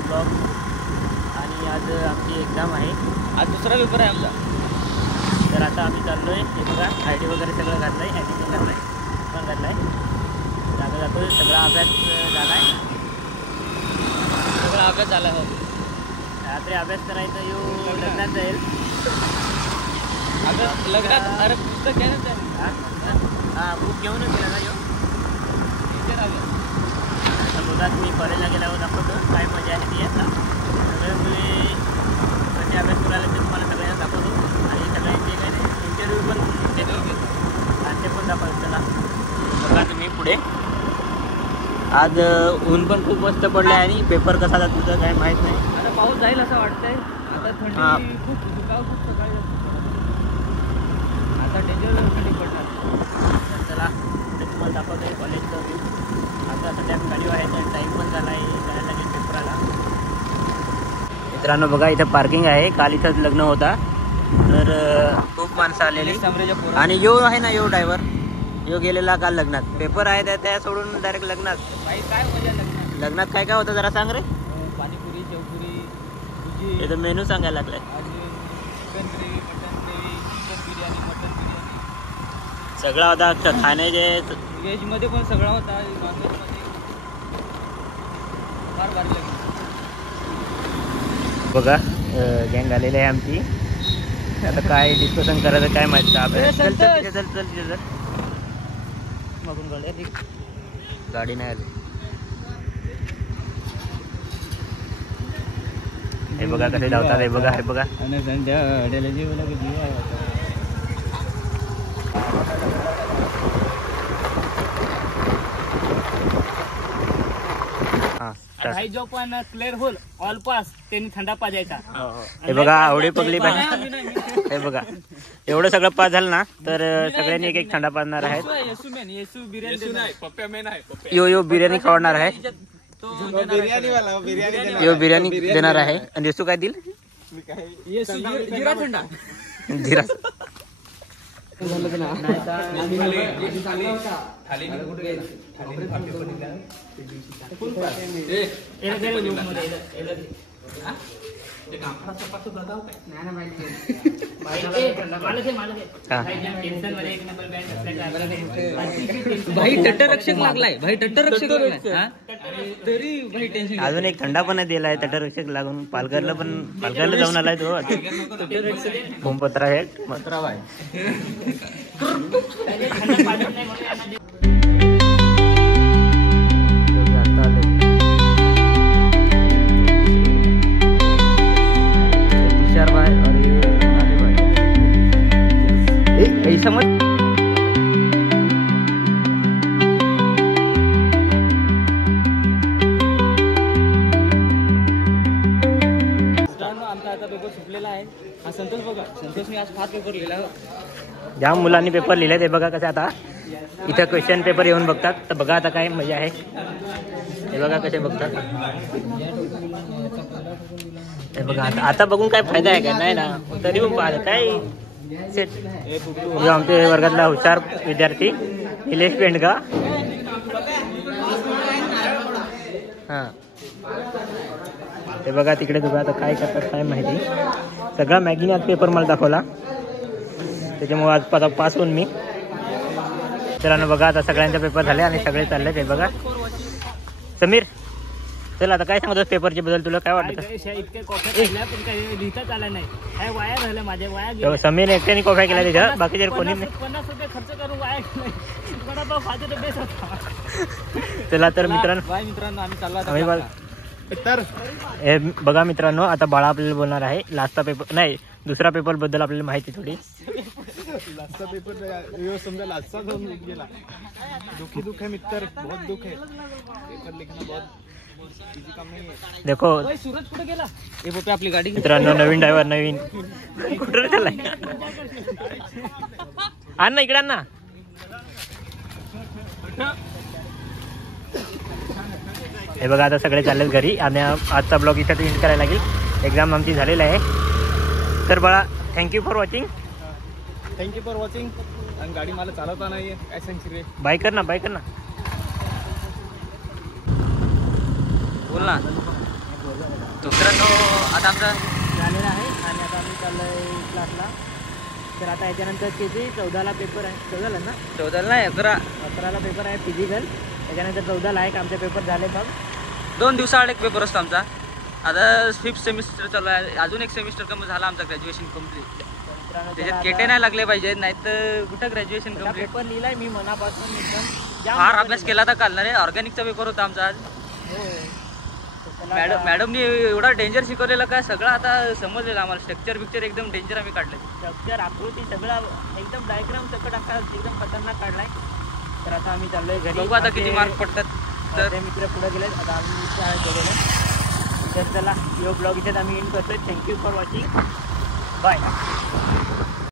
आहे ब्लॉग. आणि आज आमची एक्झाम आहे, आज दुसरा पेपर आहे आमचा. तर आता आम्ही चाललो आहे. हे बघा ID वगैरे सगळं घातलं आहे, ॲडमिशन घातलं आहे, पण घातलं आहे. जागा जातो, सगळा अभ्यास झाला आहे, सगळा अभ्यास झाला हो. रात्री अभ्यास करायचा. यो लग्नात जाईल. अगं लग्नात अरे पुस्तक घ्यायचं आहे. हां बुक घेऊनच गेला ना यो. बघा मी कॉलेजला गेल्यावर दाखवतो काय मजा आहे ती. आता सगळे मुले कसे अभ्यास करायला ते तुम्हाला सगळ्यांना दाखवतो. आणि सगळ्यांचे काय नाही इंटरव्ह्यू पण ते पण दाखवतो. चला बघा तुम्ही पुढे. आज ऊन पण खूप मस्त पडलं आहे आणि पेपर कसा जातो तुझं काय माहीत नाही. आता पाऊस जाईल असं वाटतंय. आता थंडी खूप दुकाव खूप सकाळी आता डेंजर थंडी पडणार. चला ते तुम्हाला दाखवतो आहे कॉलेजचं व्यू. आता सध्या गाडी आहे तर टाईम पण झाला आहे जायला लागेल पेपराला. मित्रांनो बघा इथं पार्किंग आहे. काल इथंच लग्न होता तर खूप माणसं आलेली. आणि यो आहे ना यो ड्रायव्हर यो गेलेला काल लग्नात. पेपर आहे त्या सोडून डायरेक्ट लग्नात. बाई काय मजा लग्नात. लग्नात काय काय होतं जरा सांग रे. पाणीपुरी शेवपुरी भुजी हे तर मेनू सांगायला लागलाय. Chicken gravy mutton gravy chicken biryani mutton biryani सगळा होता खाण्याचे. व्हेजमध्ये पण सगळा होता, नॉनव्हेजमध्ये फार भारी लग्न. बघा गँग आलेली आहे आमची. आता काय डिस्कशन करायचं काय माहिती. चल चल चल चल चल मागून गाडी नाही आली. हे बघा कसे धावतात. हे बघा हे बघा. भाई जो पण क्लिअर होल ऑल पास त्यांनी थंडा पाजायचा. हे बघा आवडी पगली पाहिजे. हे बघा एवढं सगळं पास झालं ना तर सगळ्यांनी एक एक थंडा पाजणार आहेत. यो यो बिर्याणी खावणार आहे. यो बिर्याणी देणार आहे. आणि येसू काय दिल जिरा थंडा जिरा. भाई तटरक्षक लागलाय. भाई तटरक्षक लागलाय तरी भाई टेन्शन. अजून एक थंडा पण दिलाय तटरक्षक लागून. पालघरला जाऊन आलाय तो. भूमपत्रा आहे. समज आमचा आता पेपर सुटलेला आहे. हा संतोष बघा. संतोषने आज फार पेपर लिहिला. ज्या मुलांनी पेपर लिहिले ते बघा कसे आता इथं क्वेश्चन पेपर येऊन बघतात. तर बघा आता काय मजा आहे. हे बघा कसे बघतात. हे बघा आता बघून काय फायदा आहे का नाही ना. तरी पण पाहिलं काय सेट. आमच्या वर्गातला हुशार विद्यार्थी निलेश पेंडगा. हां ते बघा तिकडे बघा आता काय करतात काय माहिती. सगळा मॅगीने आज पेपर मला दाखवला त्याच्यामुळे आज पास होऊन मी. चला बघा आता सगळ्यांचे पेपर झाले आणि सगळे चालले. ते बघा समीर चल आता काय सांगतो पेपरच्या बद्दल तुला काय वाटतं. इतके कॉफी पण काही लिहिताच आला नाही. काय वाया झालं माझे. वाया समीर एकट्याने कॉफी केला त्याच्या बाकीचे कोणी नाही. 50 रुपये खर्च करून वाया बेस होता. चला तर मित्रांनो आम्ही चाललो तर हे बघा मित्रांनो आता बाळा आपल्याला बोलणार आहे लास्टचा पेपर नाही दुसरा पेपर बद्दल आपल्याला माहिती थोडी. लास्टचा पेपर समजा लास्टचा जाऊन गेला. दुख है मित्र बहुत दुख है. पेपर लिखना बहुत इजी काम नहीं है. देखो सूरज कुठे गेला. हे बघा आपली गाडी. मित्रांनो नवीन ड्रायव्हर नवीन कुठे चाललाय. आण ना इकडे आण ना. हे बघा आता सगळे चाललेत घरी आणि आजचा ब्लॉग इथे एंड करायला लागेल. एक्झाम आमची झालेली आहे. तर बाळा thank you for watching. Thank you for watching. आणि गाडी मला चालवता नाहीये काय सांगशील रे. बाय कर ना बोल ना. दुसऱ्यानो आता आमचा झालेला आहे आणि आता आम्ही चाललोय क्लासला. तर आता याच्यानंतर किती 14ला पेपर आहे. 14ला ना 14 नाही 11ला पेपर आहे फिजिकल. त्याच्यानंतर 14ला आहे. आमचे पेपर झाले मग 2 दिवसाआड एक पेपर असतो आमचा. आता 5th सेमिस्टर चालू आहे. अजून एक सेमिस्टर कमी झाला आमचा ग्रॅज्युएशन कम्प्लीट. त्याच्यात केटे नाही लागले पाहिजे, नाही तर कुठं ग्रॅज्युएशन कम्प्लीट. पेपर लिहिलाय मी मनापासून एकदम फार अभ्यास केला तर काल रे. ऑर्गॅनिकचा पेपर होता आमचा आज. मॅडमनी एवढा डेंजर शिकवलेलं काय सगळं आता समजलेलं आम्हाला. स्ट्रक्चर पिक्चर एकदम डेंजर आम्ही काढले. स्ट्रक्चर आकृती सगळं एकदम डायग्राम सकट असा एकदम खतरनाक काढलाय. तर आता आम्ही चाललोय घरी. बघू आता किती मार्क पडतात. तर मित्र पुढे गेले. आता आम्ही गेलेलो. तर चला यो ब्लॉग इथेच आम्ही एंड करतोय. Thank you for watching. बाय.